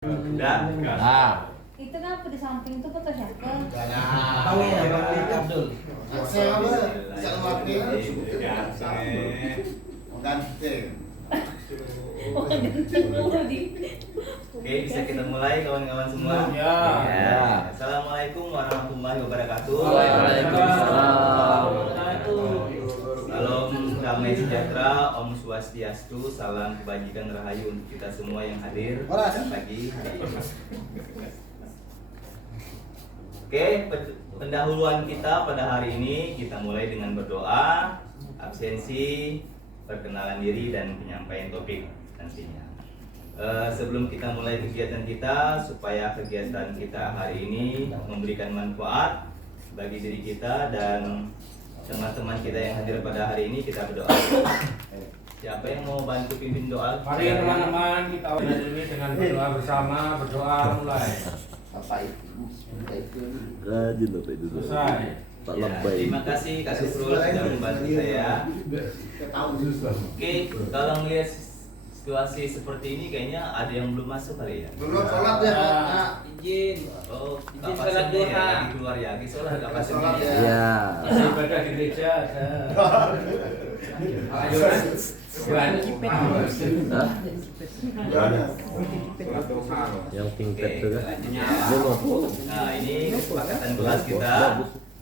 Udah. Nah, Itu kan di samping itu foto siapa? Tahu ya Bang Abdul. Saya Oke, bisa kita mulai kawan-kawan semua. Ya. Assalamualaikum warahmatullahi wabarakatuh. Waalaikumsalam. Salam damai sejahtera, Om Swastiastu, salam kebajikan rahayu untuk kita semua yang hadir pagi hari ini. Oke, pendahuluan kita pada hari ini kita mulai dengan berdoa, absensi, perkenalan diri dan penyampaian topik nantinya. Sebelum kita mulai kegiatan kita, supaya kegiatan kita hari ini memberikan manfaat bagi diri kita dan teman-teman kita yang hadir pada hari ini, kita berdoa. Siapa yang mau bantu pimpin doa? Mari teman-teman kita awali dulu dengan berdoa bersama. Berdoa mulai. Bapak Ibu, Rajin Bapak itu. Selesai. Pak Ya, Lebay. terima kasih Kak Sufrul sudah membantu saya. Oke, kalau melihat situasi seperti ini kayaknya ada yang belum masuk kali ya. belum sholat ya. Izin. Oh, Izin Kak sholat Pasien ya, duha. lagi keluar ya, lagi sholat Kak Pasien Sholat ya. ya. Ya. Masih ibadah di gereja ada. Ayo kan? Jualan cipet. Hah? Yang Oke, tingkat itu kan. selanjutnya. Dia ngobrol. Nah, ini kesepakatan kelas kita.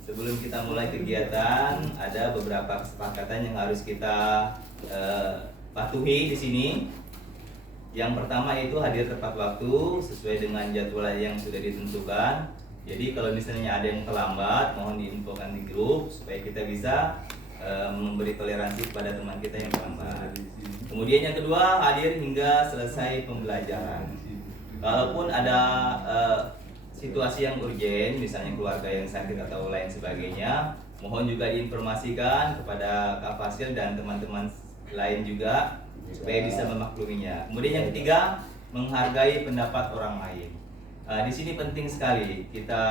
Sebelum kita mulai kegiatan, ada beberapa kesepakatan yang harus kita patuhi di sini. Yang pertama itu hadir tepat waktu sesuai dengan jadwal yang sudah ditentukan. Jadi kalau misalnya ada yang terlambat, mohon diinfokan di grup supaya kita bisa memberi toleransi kepada teman kita yang terlambat. Kemudian yang kedua, hadir hingga selesai pembelajaran. Kalaupun ada situasi yang urgen, misalnya keluarga yang sakit atau lain sebagainya, mohon juga diinformasikan kepada Kak Fasil dan teman-teman lain juga supaya bisa memakluminya. Kemudian yang ketiga, menghargai pendapat orang lain. Di sini penting sekali kita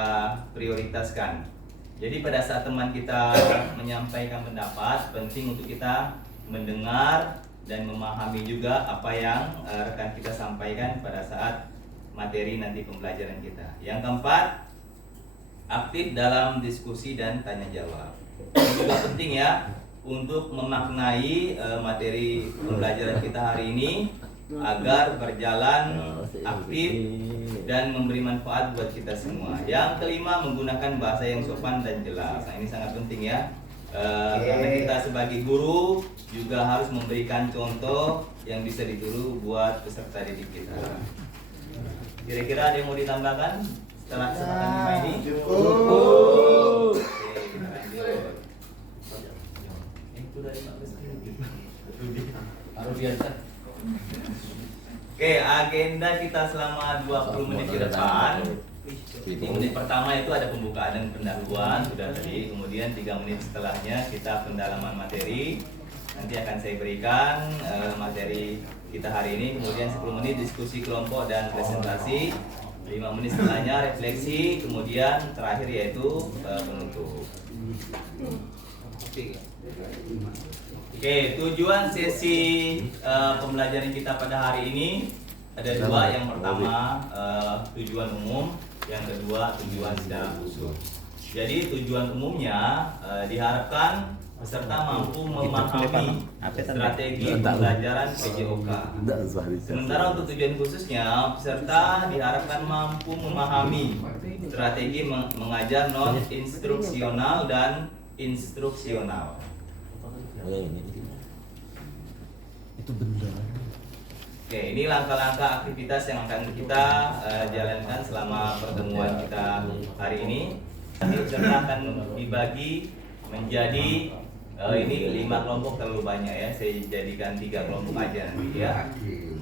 prioritaskan. Jadi pada saat teman kita menyampaikan pendapat, penting untuk kita mendengar dan memahami juga apa yang rekan kita sampaikan pada saat materi nanti pembelajaran kita. Yang keempat, aktif dalam diskusi dan tanya jawab. Ini juga penting ya untuk memaknai materi pembelajaran kita hari ini agar berjalan aktif dan memberi manfaat buat kita semua. Yang kelima, menggunakan bahasa yang sopan dan jelas. Nah, ini sangat penting ya. Karena kita sebagai guru juga harus memberikan contoh yang bisa ditiru buat peserta didik kita. Kira-kira ada yang mau ditambahkan setelah kesempatan lima ini? Cukup. Oke, kita lanjut. Itu dari 15 menit. Harus biasa. Oke, agenda kita selama 20 menit ke depan. Di menit pertama itu ada pembukaan dan pendahuluan sudah tadi. Kemudian 3 menit setelahnya kita pendalaman materi. Nanti akan saya berikan materi kita hari ini. Kemudian 10 menit diskusi kelompok dan presentasi. 5 menit setelahnya refleksi. Kemudian terakhir yaitu penutup. Oke, tujuan sesi pembelajaran kita pada hari ini ada dua. Yang pertama tujuan umum, yang kedua tujuan secara khusus. Jadi tujuan umumnya diharapkan peserta mampu memahami strategi pembelajaran PJOK. Sementara untuk tujuan khususnya, peserta diharapkan mampu memahami strategi mengajar non instruksional dan instruksional. Itu benda. Oke, ini langkah-langkah aktivitas yang akan kita jalankan selama pertemuan kita hari ini. Nanti peserta akan dibagi menjadi ini 5 kelompok, terlalu banyak ya. Saya jadikan 3 kelompok aja nanti ya.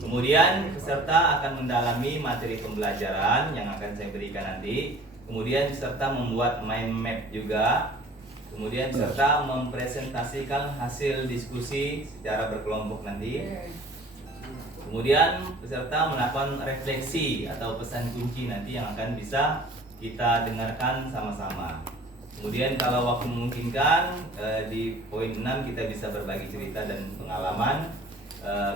Kemudian peserta akan mendalami materi pembelajaran yang akan saya berikan nanti. Kemudian peserta membuat mind map juga. Kemudian peserta mempresentasikan hasil diskusi secara berkelompok nanti. Kemudian peserta melakukan refleksi atau pesan kunci nanti yang akan bisa kita dengarkan sama-sama. Kemudian kalau waktu memungkinkan di poin 6 kita bisa berbagi cerita dan pengalaman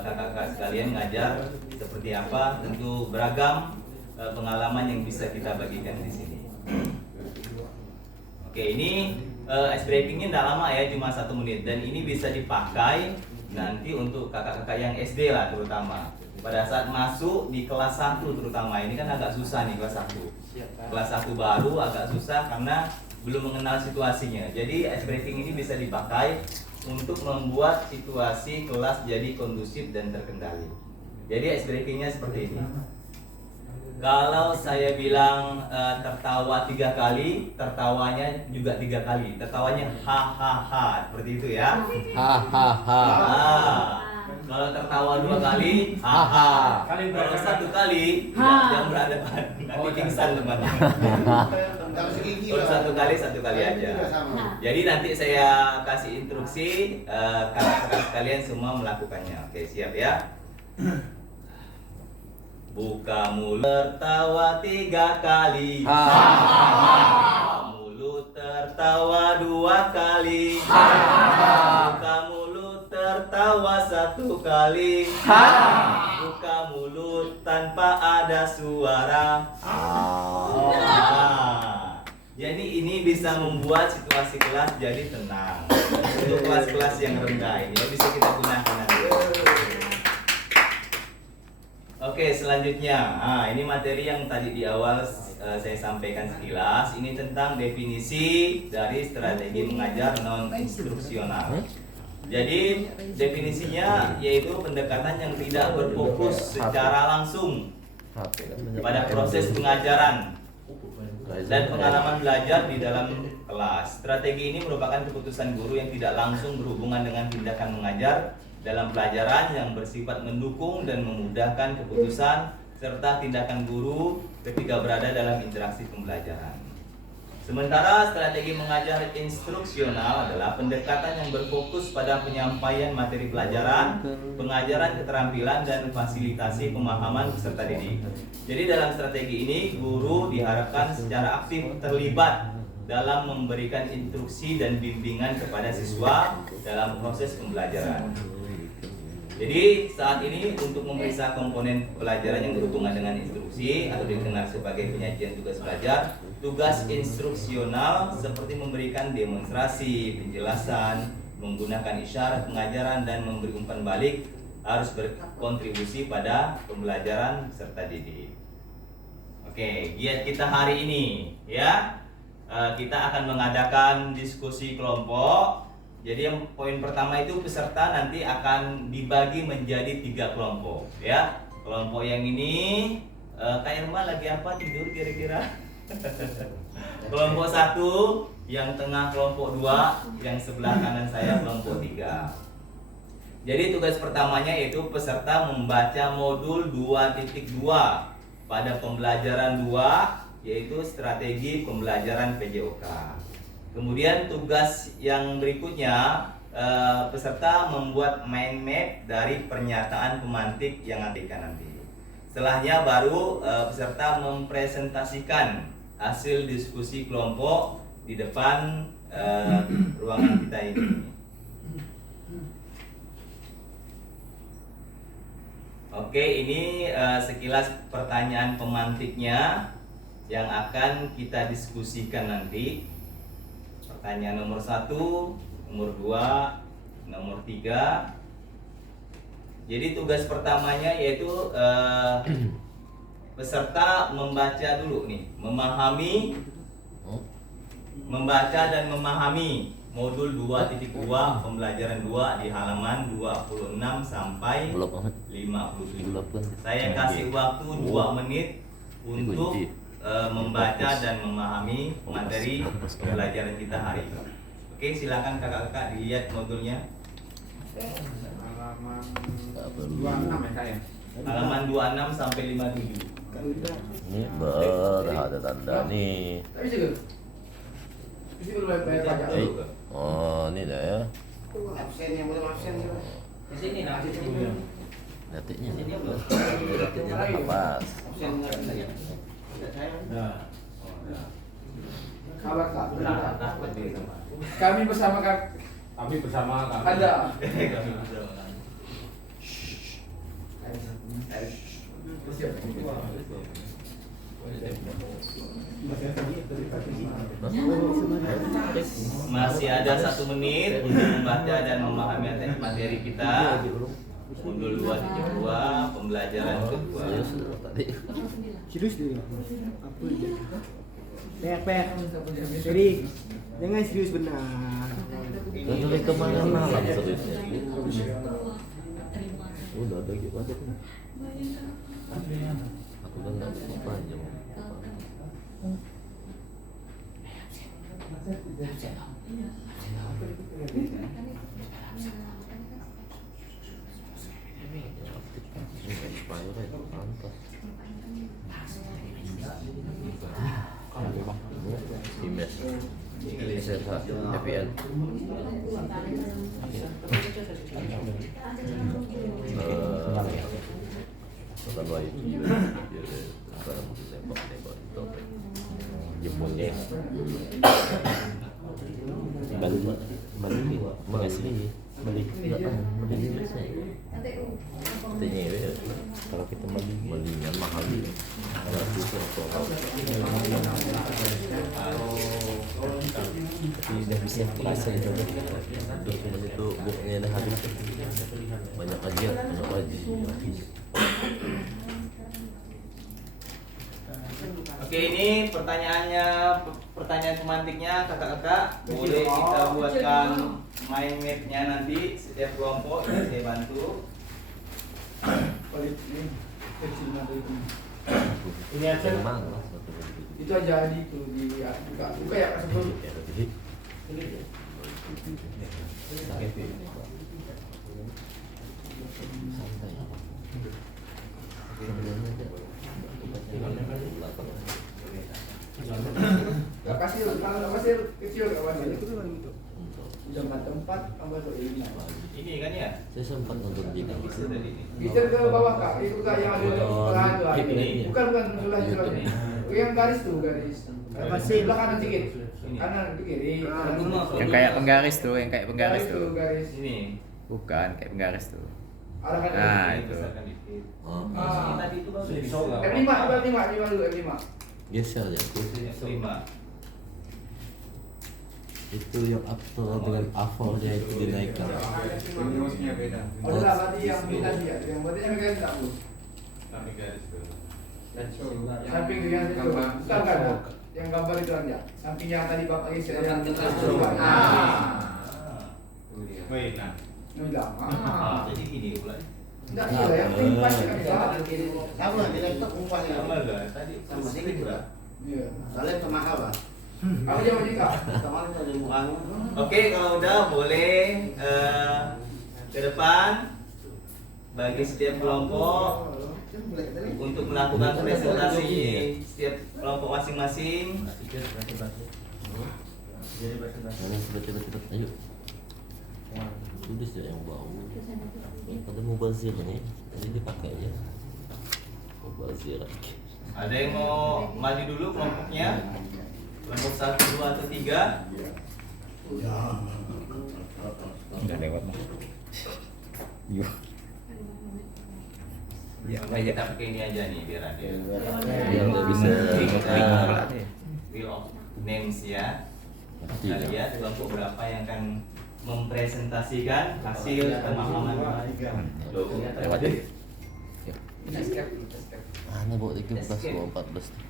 kakak-kakak sekalian ngajar seperti apa, tentu beragam pengalaman yang bisa kita bagikan di sini. Oke, ini ice breakingnya tidak lama ya, cuma 1 menit, dan ini bisa dipakai nanti untuk kakak-kakak yang SD lah terutama. Pada saat masuk di kelas 1 terutama, ini kan agak susah nih kelas 1. Kelas 1 baru agak susah karena belum mengenal situasinya. Jadi ice breaking ini bisa dipakai untuk membuat situasi kelas jadi kondusif dan terkendali. Jadi ice breakingnya seperti ini. Kalau saya bilang tertawa 3 kali, tertawanya juga 3 kali. Tertawanya hahaha, seperti itu ya. Hahaha. Kalau tertawa 2 kali, haha. Kalau 1 kali, yang berhadapan nanti pingsan temannya. Kalau 1 kali aja. Jadi nanti saya kasih instruksi, kakak-kakak sekalian semua melakukannya. Oke, siap ya. Buka mulut, tertawa 3 kali. Buka mulut, tertawa 2 kali. Buka mulut, tertawa 1 kali. Buka mulut tanpa ada suara. Jadi ini bisa membuat situasi kelas jadi tenang. Untuk kelas-kelas yang rendah ini bisa kita gunakan nanti. Oke, selanjutnya, ini materi yang tadi di awal saya sampaikan sekilas. Ini tentang definisi dari strategi mengajar non instruksional. Jadi definisinya yaitu pendekatan yang tidak berfokus secara langsung pada proses pengajaran dan pengalaman belajar di dalam kelas. Strategi ini merupakan keputusan guru yang tidak langsung berhubungan dengan tindakan mengajar dalam pelajaran yang bersifat mendukung dan memudahkan keputusan serta tindakan guru ketika berada dalam interaksi pembelajaran. Sementara strategi mengajar instruksional adalah pendekatan yang berfokus pada penyampaian materi pelajaran, pengajaran keterampilan dan fasilitasi pemahaman peserta didik. Jadi dalam strategi ini guru diharapkan secara aktif terlibat dalam memberikan instruksi dan bimbingan kepada siswa dalam proses pembelajaran. Jadi saat ini untuk memeriksa komponen pelajaran yang berhubungan dengan instruksi atau dikenal sebagai penyajian tugas belajar, tugas instruksional seperti memberikan demonstrasi, penjelasan, menggunakan isyarat pengajaran dan memberi umpan balik harus berkontribusi pada pembelajaran peserta didik. Oke, giat kita hari ini ya, kita akan mengadakan diskusi kelompok. Jadi yang poin pertama itu peserta nanti akan dibagi menjadi 3 kelompok ya. Kelompok yang ini Kak Irma lagi apa, tidur kira-kira? Kelompok 1 yang tengah, kelompok 2 yang sebelah kanan saya, kelompok 3. Jadi tugas pertamanya yaitu peserta membaca modul 2.2 pada pembelajaran 2 yaitu strategi pembelajaran PJOK. Kemudian tugas yang berikutnya peserta membuat mind map dari pernyataan pemantik yang nanti. Setelahnya baru peserta mempresentasikan hasil diskusi kelompok di depan ruangan kita ini. Oke, ini sekilas pertanyaan pemantiknya yang akan kita diskusikan nanti. Pertanyaan nomor 1, nomor 2, nomor 3. Jadi tugas pertamanya yaitu peserta membaca dulu nih, membaca dan memahami modul 2.2 pembelajaran 2 di halaman 26 sampai 57. Saya kasih waktu 2 menit untuk membaca dan memahami materi pembelajaran kita hari ini. Oke, silakan kakak-kakak dilihat modulnya. Halaman 26 ya Kak ya? Halaman 26 sampai 57. Ini berada tanda nih. Oh, ini dah ya. Absen yang belum absen juga. Di sini nah, di sini. Detiknya ini. Detiknya pas. Absen enggak bisa ya. Nah. Kabar Kak. Kami bersama Kak. Kami bersama Kak. Ada. Masih ada 1 menit untuk membaca dan memahami materi kita. Modul 2.2 pembelajaran kedua. Serius deh. Apa aja? Per. Jadi jangan serius benar. Dari kemarin malam seriusnya. Udah ada gitu aja. Aku kan nggak bisa panjang. Imes SMH FPN bukan wajib biar sekarang mesti tembak itu jempolnya balik mengasih balik Indonesia katanya ya kalau kita mendingan mahal ada susah tapi udah bisa merasa itu itu bukannya ada habis banyak kajian banyak wajib. Oke, ini pertanyaan pemantiknya kakak-kakak boleh kita buatkan mind map-nya nanti setiap kelompok ini saya bantu. Ini aja. Itu aja di itu buka ya sebelum. Kalau kasir kecil gak kasir. Jam 4 tambah ini. Ini kan ya? Saya sempat nonton di Bisa dari ini. Bisa ke bawah kak, itu kak yang ada di belahan tuh. Bukan sebelah ini. Yang garis tuh garis. Sebelah kanan sedikit. Kanan ke kiri. Yang kayak penggaris tuh, Garis. Ini. Bukan, kayak penggaris tuh. Arahkan Nah, Ini itu. besarkan dikit. Ah. Tadi itu baru F5 dulu F5. geser ya F5. itu yang aktor dengan afornya itu dinaikkan. Oh, udah berarti yang ini tadi ya, yang berarti yang garis tak bu. Kami garis dulu. Samping dengan itu, bukan kan? Yang gambar itu aja. Samping yang tadi bapak isi yang coba. Baik, nah. Udah. Jadi gini ulang. Enggak iya, yang penting pasti kan bisa. Sama di laptop umpahnya. Sama enggak? Tadi Sama sedikit sedikit, berapa? Iya. Soalnya itu mahal, Pak. Apa jawab jika? Kemarin ada uang. Oke, kalau udah boleh ke depan bagi setiap kelompok untuk melakukan presentasi setiap kelompok masing-masing. Mana cepet ayo. Tulis ya yang bau. Pada mubazir nih, tadi dipakai aja. Mubazir. Ada yang mau maju dulu kelompoknya? Kelompok 1, 2, atau 3? Udah lewat mah. Yuk. Ya, Kita pakai ini aja nih biar ada. Biar nggak bisa Wheel of names ya. Nanti Kita ya. lihat kelompok berapa yang akan mempresentasikan hasil pemahaman. Loh, Lewat ya. Mana bawa 13 bawa 14. Skip.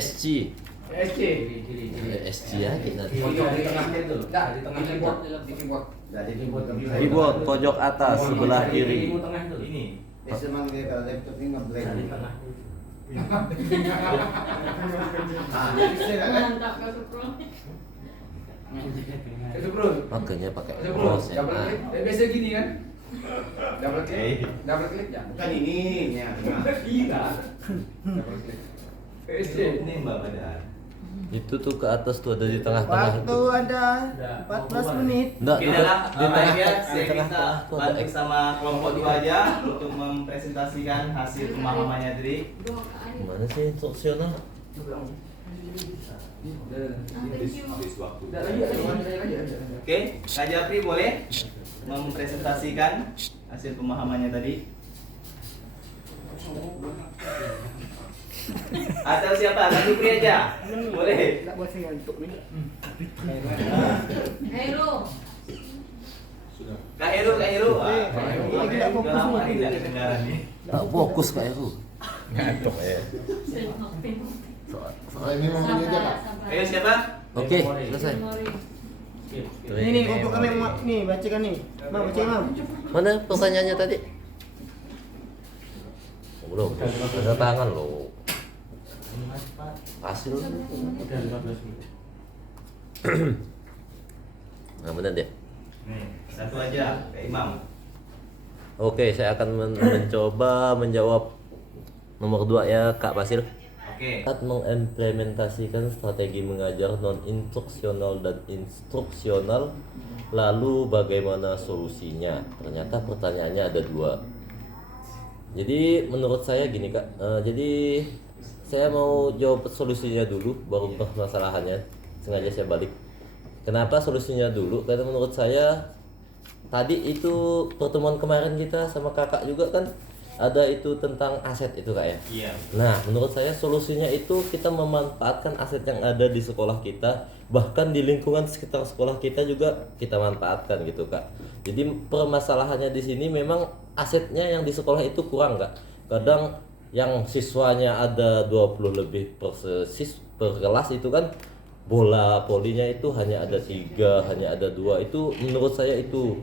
SC. SC. SC aja nanti. Pojok di tengahnya itu. Enggak, di tengah keyboard, di keyboard. Jadi keyboard. Keyboard pojok atas sebelah kiri. ini. Biasa memang dia kalau laptop ini nge-blank. Bisa kan? Mantap Kak Supro. Itu bro. Makanya pakai Itu bro. mouse ya. Double klik. Biasa gini kan? Double klik. Double klik ya. Bukan ini. Ya. Gila. Double klik. SC. Ini Mbak Badar. Itu tuh ke atas tuh ada di tengah-tengah Waktu itu. ada 14 menit. Enggak, Oke dah, di tengah ya, di saya kita tengah-tengah tuh ada bantu sama kelompok 2 aja untuk mempresentasikan hasil pemahamannya tadi. Mana sih instruksional? Habis waktu. Udah lagi. Oke, Kak Japri boleh mempresentasikan hasil pemahamannya tadi? Atau siapa? Kak Supri aja. Boleh. Tak buat saya ngantuk ni. Hero. Kak Heru. Lagi tak fokus Udah lama ni. tidak kedengaran nih. Tak fokus kayak aku. Ngantuk ya. Soalnya ini momennya aja Pak. Ayo siapa? Oke, selesai. Ni untuk kami ni bacakan ni. Mam baca mam. Mana pertanyaannya tadi? Oh, belum. Ada tangan loh. Hasil. Nah, benar deh. Nih, satu aja, Kak Imam. Oke, saya akan mencoba menjawab nomor 2 ya, Kak Basil. Oke. Saat mengimplementasikan strategi mengajar non-instruksional dan instruksional, lalu bagaimana solusinya? Ternyata pertanyaannya ada 2. Jadi menurut saya gini Kak, jadi saya mau jawab solusinya dulu, baru permasalahannya. Sengaja saya balik. Kenapa solusinya dulu? Karena menurut saya tadi itu pertemuan kemarin kita sama kakak juga kan ada itu tentang aset itu Kak ya. Iya. Nah, menurut saya solusinya itu kita memanfaatkan aset yang ada di sekolah kita, bahkan di lingkungan sekitar sekolah kita juga kita manfaatkan gitu Kak. Jadi permasalahannya di sini memang asetnya yang di sekolah itu kurang Kak. Kadang yang siswanya ada 20 lebih per kelas itu kan bola polinya itu hanya ada 3, hanya ada 2. Itu menurut saya itu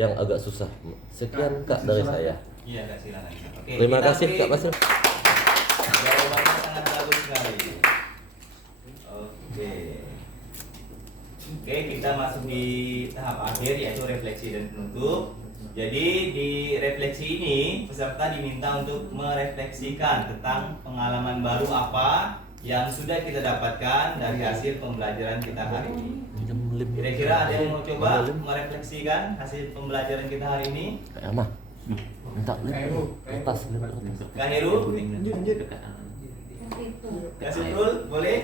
yang agak susah. Sekian Kak dari saya. Iya, Kak silakan. Oke. Terima kita kasih beri- Kak Basil. Jawabannya sangat bagus sekali. Oke. Oke, kita masuk di tahap akhir yaitu refleksi dan penutup. Jadi di refleksi ini peserta diminta untuk merefleksikan tentang pengalaman baru apa yang sudah kita dapatkan dari hasil pembelajaran kita hari ini. Kira-kira ada yang mau coba merefleksikan hasil pembelajaran kita hari ini? Kayak mah. Minta lip kertas, lip kertas. Kak Heru? Lanjut. Kak Suprul? Boleh?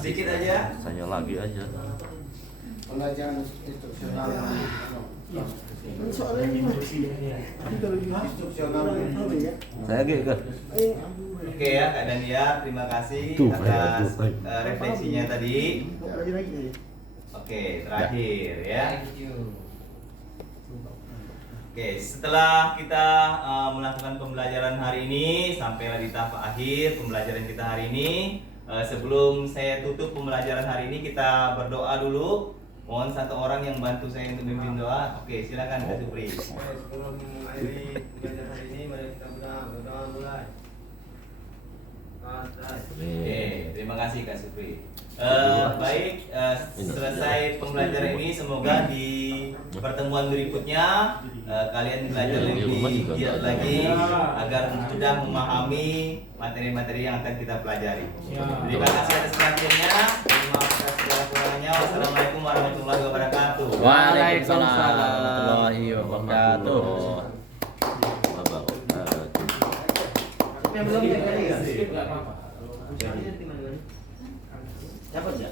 Sedikit aja. Saya lagi aja. Pelajaran instruksional. Soalnya ni tapi kalau di Instruksional. apa ya? Saya lagi kan. Oke ya Kak Dania, terima kasih Tuh, atas baik. refleksinya tadi. Lagi. Oke, terakhir ya. Oke, setelah kita melakukan pembelajaran hari ini, sampailah di tahap akhir pembelajaran kita hari ini. Sebelum saya tutup pembelajaran hari ini, kita berdoa dulu. Mohon satu orang yang bantu saya untuk memimpin doa. Oke, silakan Kak Supri. Sebelum mengakhiri pembelajaran hari ini, mari kita berdoa mulai. Oke, terima kasih Kak Supri. Baik, selesai pembelajaran ini, semoga di pertemuan berikutnya kalian belajar lebih giat lagi agar sudah memahami materi-materi yang akan kita pelajari. Terima kasih atas perhatiannya. Terima kasih segala kurangnya. Wassalamualaikum warahmatullahi wabarakatuh. Waalaikumsalam warahmatullahi wabarakatuh. Yang belum ya kali ya. Enggak apa-apa. Siapa aja?